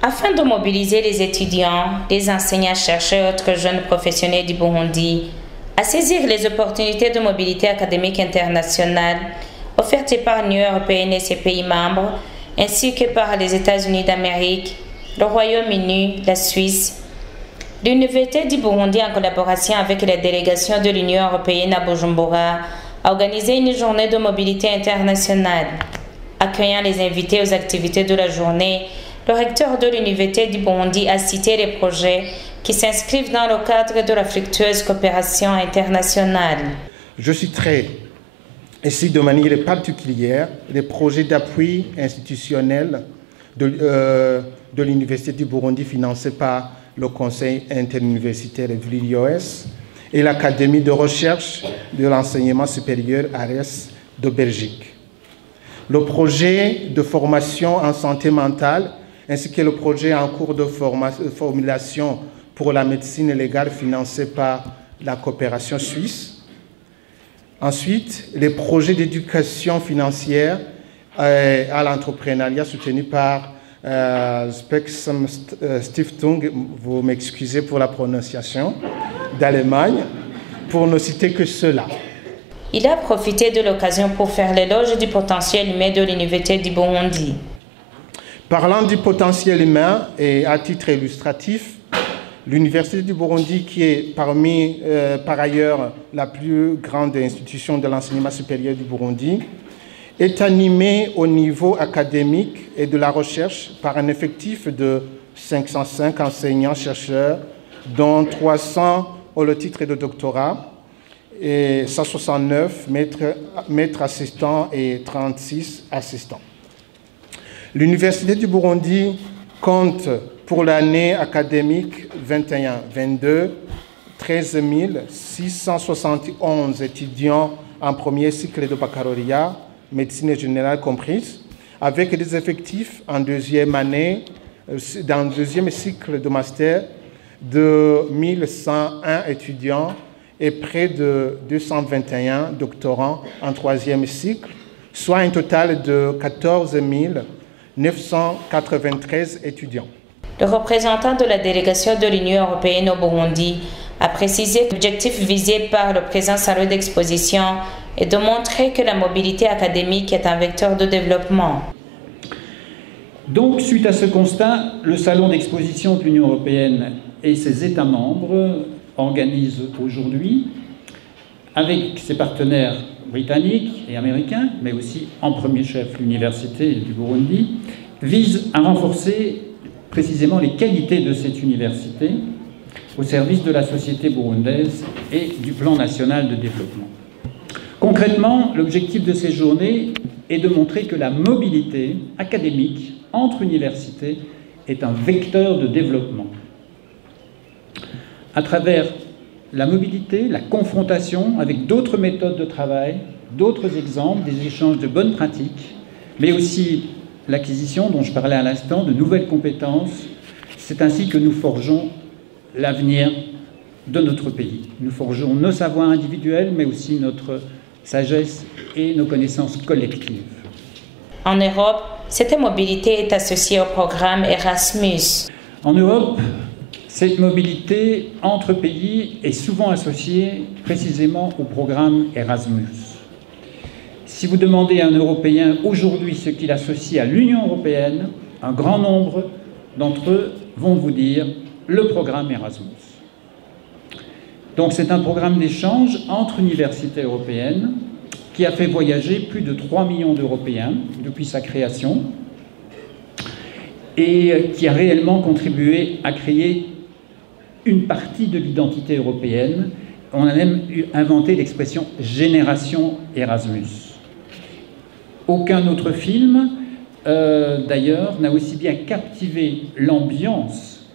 Afin de mobiliser les étudiants, les enseignants-chercheurs et autres jeunes professionnels du Burundi à saisir les opportunités de mobilité académique internationale offertes par l'Union européenne et ses pays membres, ainsi que par les États-Unis d'Amérique, le Royaume-Uni, la Suisse, l'Université du Burundi, en collaboration avec la délégation de l'Union européenne à Bujumbura, a organisé une journée de mobilité internationale. Accueillant les invités aux activités de la journée, le recteur de l'Université du Burundi a cité les projets qui s'inscrivent dans le cadre de la fructueuse coopération internationale. Je citerai ici de manière particulière les projets d'appui institutionnel de l'Université du Burundi financés par le Conseil interuniversitaire VLIOS et l'Académie de recherche de l'enseignement supérieur ARES de Belgique. Le projet de formation en santé mentale ainsi que le projet en cours de formulation pour la médecine légale financé par la coopération suisse. Ensuite, les projets d'éducation financière à l'entrepreneuriat soutenus par Spexum Stiftung, vous m'excusez pour la prononciation, d'Allemagne, pour ne citer que cela. Il a profité de l'occasion pour faire l'éloge du potentiel humain de l'Université du Burundi. Parlant du potentiel humain et à titre illustratif, l'Université du Burundi, qui est par ailleurs la plus grande institution de l'enseignement supérieur du Burundi, est animée au niveau académique et de la recherche par un effectif de 505 enseignants-chercheurs, dont 300 ont le titre de doctorat, et 169 maîtres assistants et 36 assistants. L'Université du Burundi compte pour l'année académique 21-22 13 671 étudiants en premier cycle de baccalauréat, médecine générale comprise, avec des effectifs en deuxième année, dans le deuxième cycle de master de 1101 étudiants et près de 221 doctorants en troisième cycle, soit un total de 14 993 étudiants. Le représentant de la délégation de l'Union européenne au Burundi a précisé que l'objectif visé par le présent salon d'exposition est de montrer que la mobilité académique est un vecteur de développement. Donc, suite à ce constat, le salon d'exposition de l'Union européenne et ses États membres organisent aujourd'hui, avec ses partenaires britanniques et américains, mais aussi en premier chef l'Université du Burundi, vise à renforcer précisément les qualités de cette université au service de la société burundaise et du plan national de développement. Concrètement, l'objectif de ces journées est de montrer que la mobilité académique entre universités est un vecteur de développement. À travers la mobilité, la confrontation avec d'autres méthodes de travail, d'autres exemples, des échanges de bonnes pratiques, mais aussi l'acquisition, dont je parlais à l'instant, de nouvelles compétences. C'est ainsi que nous forgeons l'avenir de notre pays. Nous forgeons nos savoirs individuels, mais aussi notre sagesse et nos connaissances collectives. En Europe, cette mobilité est associée au programme Erasmus. En Europe, cette mobilité entre pays est souvent associée précisément au programme Erasmus. Si vous demandez à un Européen aujourd'hui ce qu'il associe à l'Union européenne, un grand nombre d'entre eux vont vous dire le programme Erasmus. Donc c'est un programme d'échange entre universités européennes qui a fait voyager plus de 3 millions d'Européens depuis sa création et qui a réellement contribué à créer une partie de l'identité européenne. On a même inventé l'expression « génération Erasmus ». Aucun autre film, d'ailleurs, n'a aussi bien captivé l'ambiance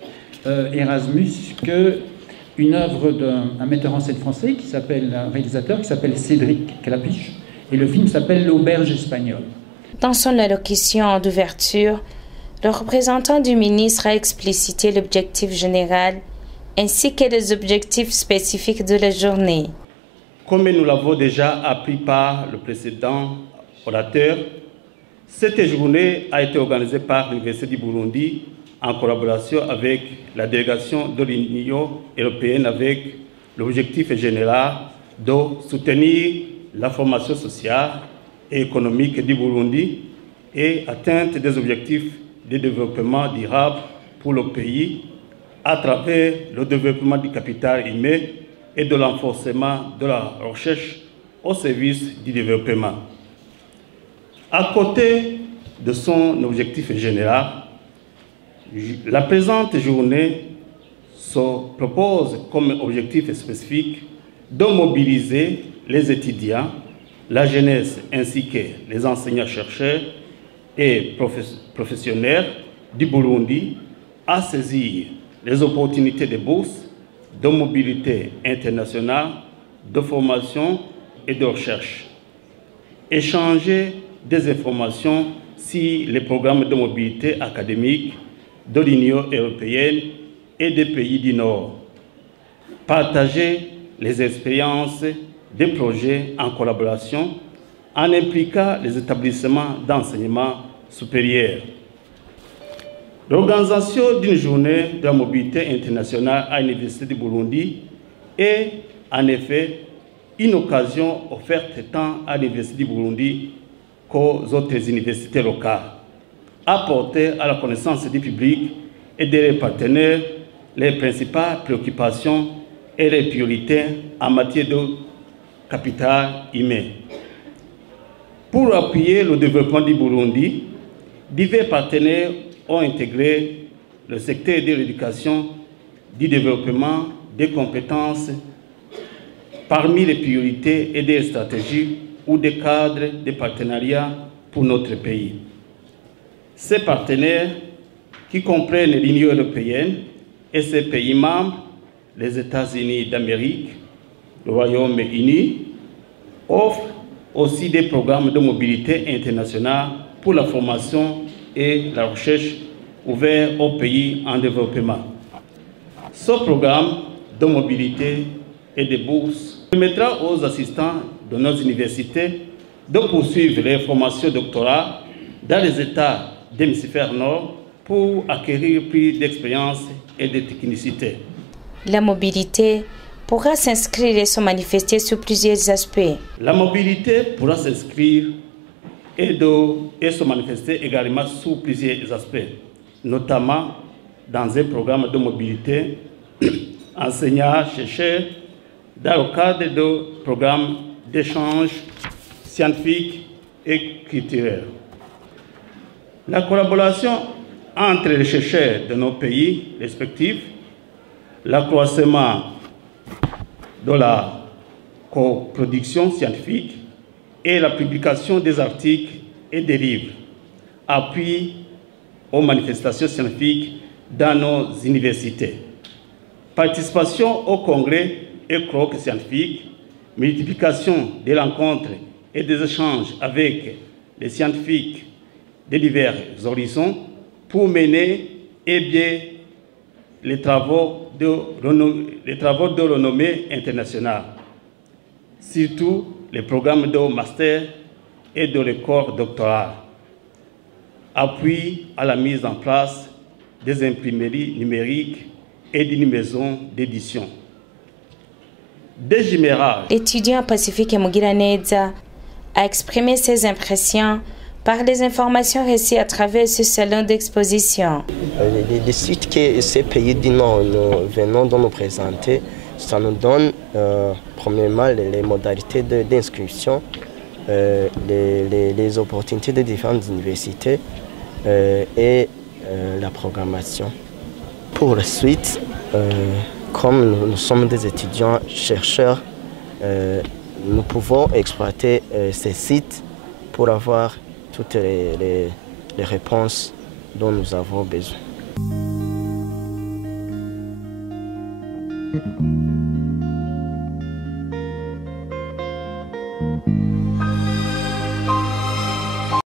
Erasmus qu'une œuvre d'un metteur en scène français, un réalisateur qui s'appelle Cédric Clapiche, et le film s'appelle L'Auberge espagnole. Dans son allocution d'ouverture, le représentant du ministre a explicité l'objectif général ainsi que les objectifs spécifiques de la journée. Comme nous l'avons déjà appris par le précédent orateur, cette journée a été organisée par l'Université du Burundi en collaboration avec la délégation de l'Union européenne avec l'objectif général de soutenir la formation sociale et économique du Burundi et atteinte des objectifs de développement durable pour le pays à travers le développement du capital humain et de l'enforcement de la recherche au service du développement. À côté de son objectif général, la présente journée se propose comme objectif spécifique de mobiliser les étudiants, la jeunesse ainsi que les enseignants-chercheurs et professionnels du Burundi à saisir les opportunités de bourse, de mobilité internationale, de formation et de recherche. Échanger des informations sur les programmes de mobilité académique de l'Union européenne et des pays du Nord. Partager les expériences des projets en collaboration en impliquant les établissements d'enseignement supérieur. L'organisation d'une journée de la mobilité internationale à l'Université du Burundi est en effet une occasion offerte tant à l'Université du Burundi qu'aux autres universités locales, apporter à la connaissance du public et des partenaires les principales préoccupations et les priorités en matière de capital humain. Pour appuyer le développement du Burundi, divers partenaires ont intégré le secteur de l'éducation, du développement des compétences parmi les priorités et des stratégies ou des cadres de partenariat pour notre pays. Ces partenaires, qui comprennent l'Union européenne et ses pays membres, les États-Unis d'Amérique, le Royaume-Uni, offrent aussi des programmes de mobilité internationale pour la formation et la recherche ouverts aux pays en développement. Ce programme de mobilité et de bourse permettra aux assistants de nos universités de poursuivre les formations doctorales dans les États de l'hémisphère nord pour acquérir plus d'expérience et de technicité. La mobilité pourra s'inscrire et se manifester sous plusieurs aspects. La mobilité pourra s'inscrire et se manifester également sous plusieurs aspects, notamment dans un programme de mobilité enseignant-chercheur dans le cadre de programmes d'échange scientifique et culturel. La collaboration entre les chercheurs de nos pays respectifs, l'accroissement de la coproduction scientifique et la publication des articles et des livres, appui aux manifestations scientifiques dans nos universités, participation aux congrès et colloques scientifiques, multiplication des rencontres et des échanges avec les scientifiques de divers horizons pour mener les travaux de renommée internationale, surtout les programmes de master et de record doctoral, appui à la mise en place des imprimeries numériques et d'une maison d'édition. L'étudiant Pacifique Mugiraneza a exprimé ses impressions par les informations reçues à travers ce salon d'exposition. Les sites que ces pays du Nord nous venons de nous présenter, ça nous donne premièrement les modalités d'inscription, les opportunités de différentes universités et la programmation. Pour la suite, comme nous sommes des étudiants chercheurs, nous pouvons exploiter ces sites pour avoir toutes les réponses dont nous avons besoin.